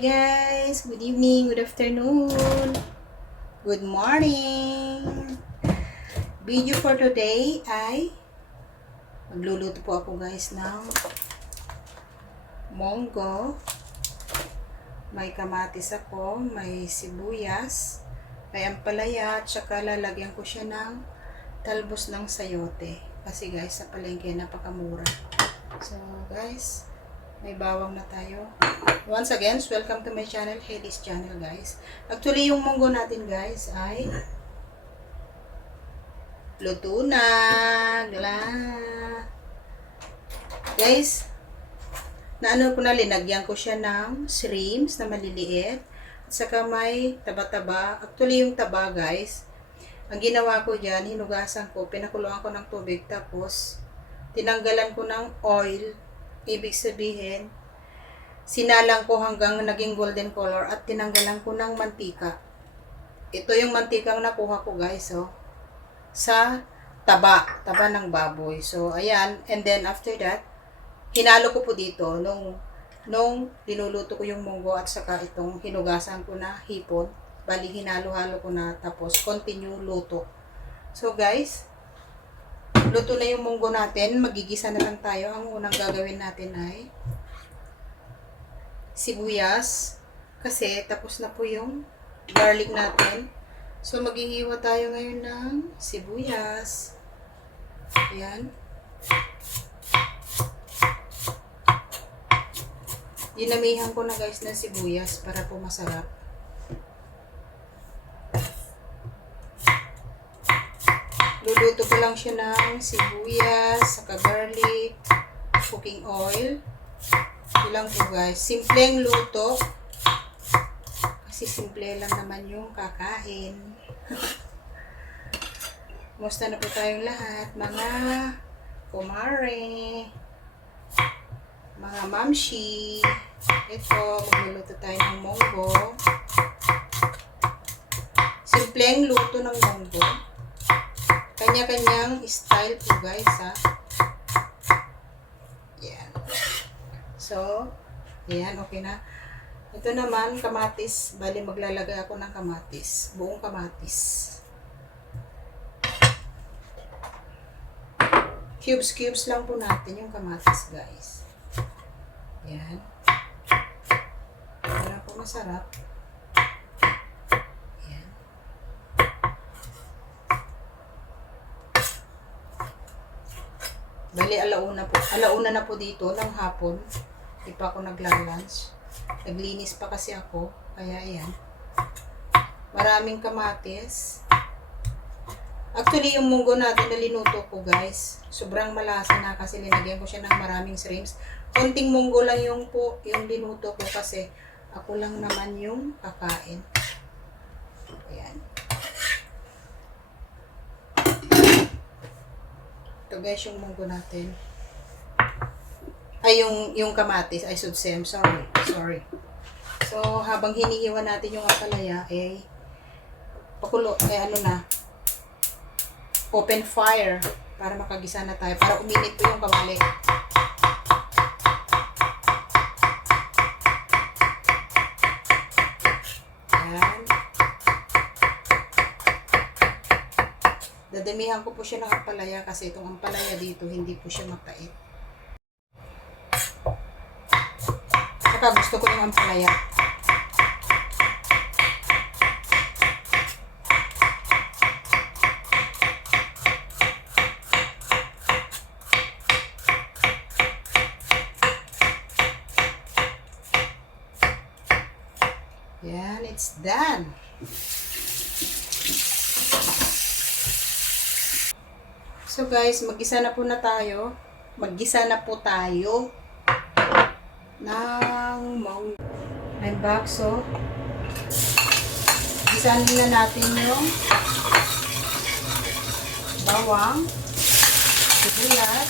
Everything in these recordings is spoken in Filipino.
guys, good evening, good afternoon, good morning. Video for today ay magluluto po ako guys ng monggo. May kamatis ako, may sibuyas, may ampalaya, at saka lalagyan ko siya ng talbos ng sayote. Kasi guys, sa palengke napakamura. So guys, may bawang na tayo. Once again, welcome to my channel, Heidi's channel guys. Actually, yung munggo natin guys ay luto na. Guys, naano ko na, linagyan ko siya ng shrimps na maliliit. At saka may taba-taba. Actually, yung taba guys, ang ginawa ko dyan, hinugasan ko, pinakuluan ko ng tubig, tapos tinanggalan ko ng oil. Ibig sabihin, sinalang ko hanggang naging golden color at tinanggalan ko ng mantika. Ito yung mantikang nakuha ko guys, oh, sa taba ng baboy. So, ayan. And then, after that, hinalo ko po dito nung linuluto ko yung munggo at saka itong hinugasan ko na hipon. Bali, hinalo-halo ko na, tapos continue luto. So, guys, luto na yung munggo natin. Magigisa na lang tayo. Ang unang gagawin natin ay sibuyas. Kasi tapos na po yung garlic natin. So maghihiwa tayo ngayon ng sibuyas. Ayan. Dinamihan ko na guys ng sibuyas para po masarap. Luluto ko lang siya ng sibuyas, saka garlic, cooking oil. Ilang po guys. Simpleng luto. Kasi simple lang naman yung kakain. Musta na po tayong lahat, mga kumare, mga mamshi. Ito, magluluto tayo ng monggo. Simpleng luto ng monggo. Kanya-kanyang style po guys, ha. Yan. So, yan, okay na. Ito naman, kamatis. Bali, maglalagay ako ng kamatis. Buong kamatis. Cubes lang po natin yung kamatis, guys. Yan. Para po masarap. Bali, alauna na po dito ng hapon. Di pa ako nagla-lunch. Naglinis pa kasi ako. Kaya ayan. Maraming kamatis. Actually, yung munggo natin na linuto ko guys, sobrang malasa na kasi linagyan ko siya ng maraming shrimps. Konting munggo lang yung linuto ko kasi ako lang naman yung kakain. Ayan. Ito guys, yung munggo natin. Ay, yung kamatis. I should say, I'm sorry. So, habang hinihiwa natin yung ampalaya, pakulo, ano na, open fire para makagisa na tayo. Para uminit po yung kawali. Ayan. Dadamihan ko po siya ng ampalaya kasi itong ampalaya dito, hindi po siya mapait. Saka gusto ko yung ampalaya. Yan, it's done. So guys, maggisa na po tayo ng monggo. May bakso. Gisahin na natin yung bawang, sibuyas,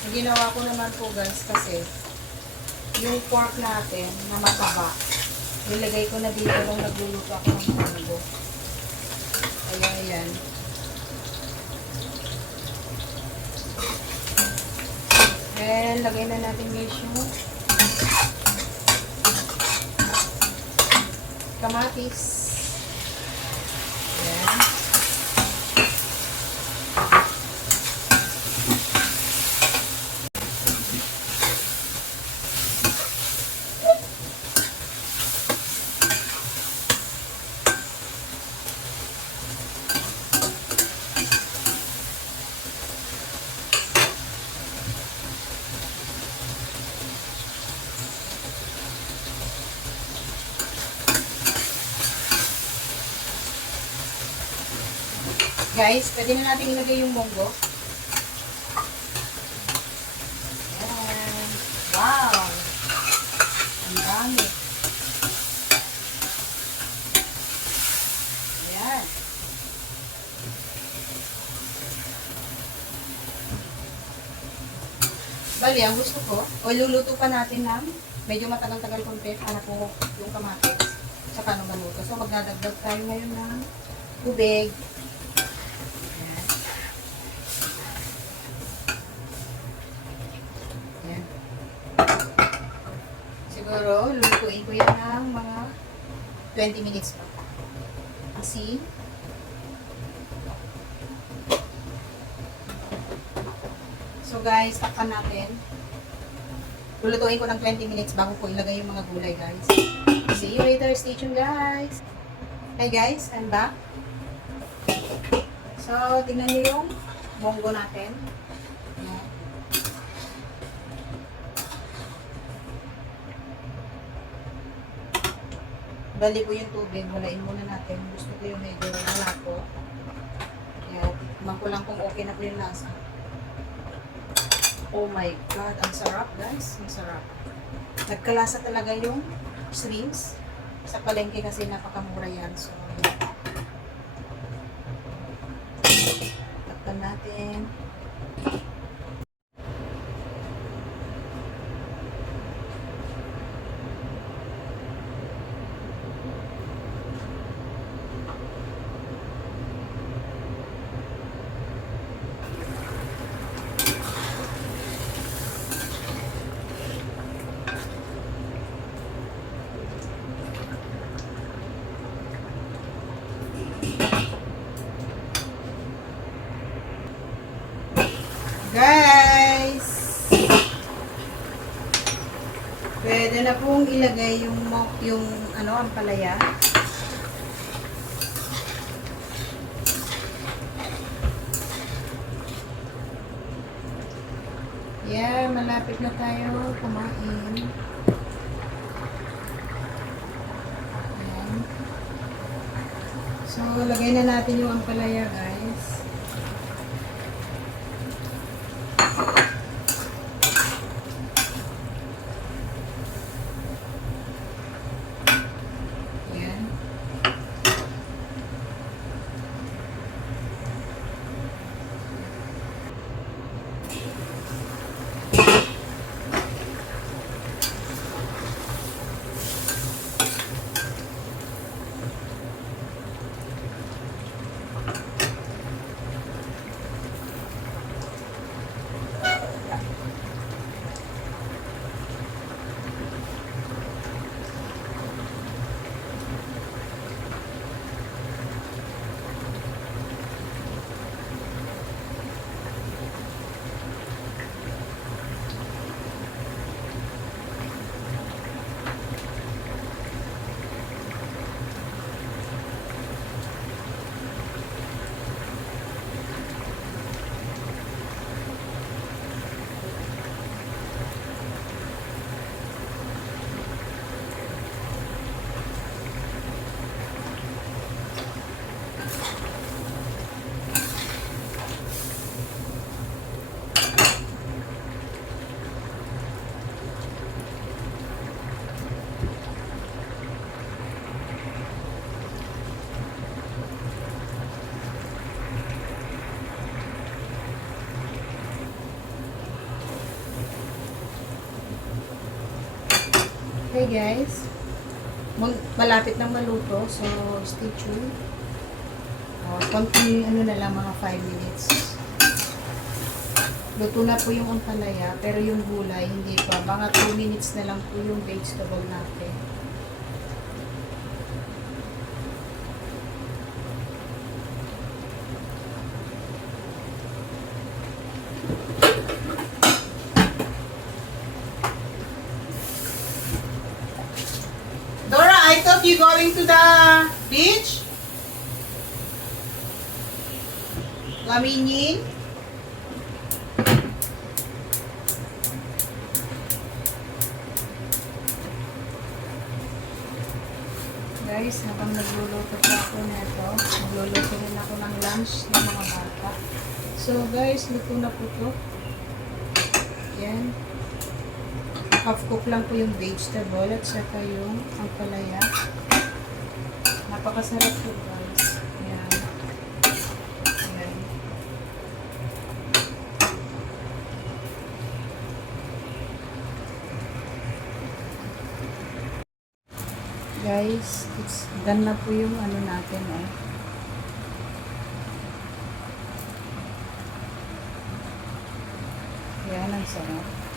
ang ginawa ko naman po guys kasi yung pork natin na mataba, nilagay ko na dito nung nagluluto ako ng munggo. Ayan. Then, lagay na natin guys yung kamatis. Ayan. Guys, pwede na natin ilagay yung munggo. Ayan. Wow! Ang dami. Ayan. Bali, ang gusto ko, o luluto pa natin ng medyo matagal-tagal konti para po yung kamatis sa kanong maluto. So, magdadagdag tayo ngayon ng tubig. Siguro, lulutuin ko yan ng mga 20 minutes pa. Kasi, so guys, takpan natin. Lulutuin ko ng 20 minutes bago ko ilagay yung mga gulay, guys. See you later. Stay tuned, guys. Hey guys, I'm back. So, tingnan niyo yung munggo natin. Ayan. Bali po yung tubig, walain muna natin. Gusto ko yung medyo nalato. Kaya, tikman ko lang kung okay na po yung lasa. Oh my God, ang sarap guys. Ang sarap. Nagkalasa talaga yung shrimps. Sa palengke kasi napakamura yan. So, takpan natin. Guys, pwede na pong ilagay yung ano, ampalaya. Yeah, malapit na tayo kumain. Ayan. So, lagay na natin yung ampalaya, guys. Okay guys, malapit nang maluto, so stay tuned. Konting ano na lang, mga 5 minutes. Luto na po yung ampalaya, pero yung gulay, hindi pa. Mga 2 minutes na lang po yung vegetable natin. Dora, I thought you going to the beach? Laminin? Guys, habang nagluluto pa ako nito, nagluluto rin ako ng lunch ng mga bata. So guys, luto na po to. Yan. Half cook lang po yung vegetable at saka yung ampalaya. Napakasarap po guys. Yan. Yan. Guys, it's done na po yung ano natin eh. Yan, ang sarap.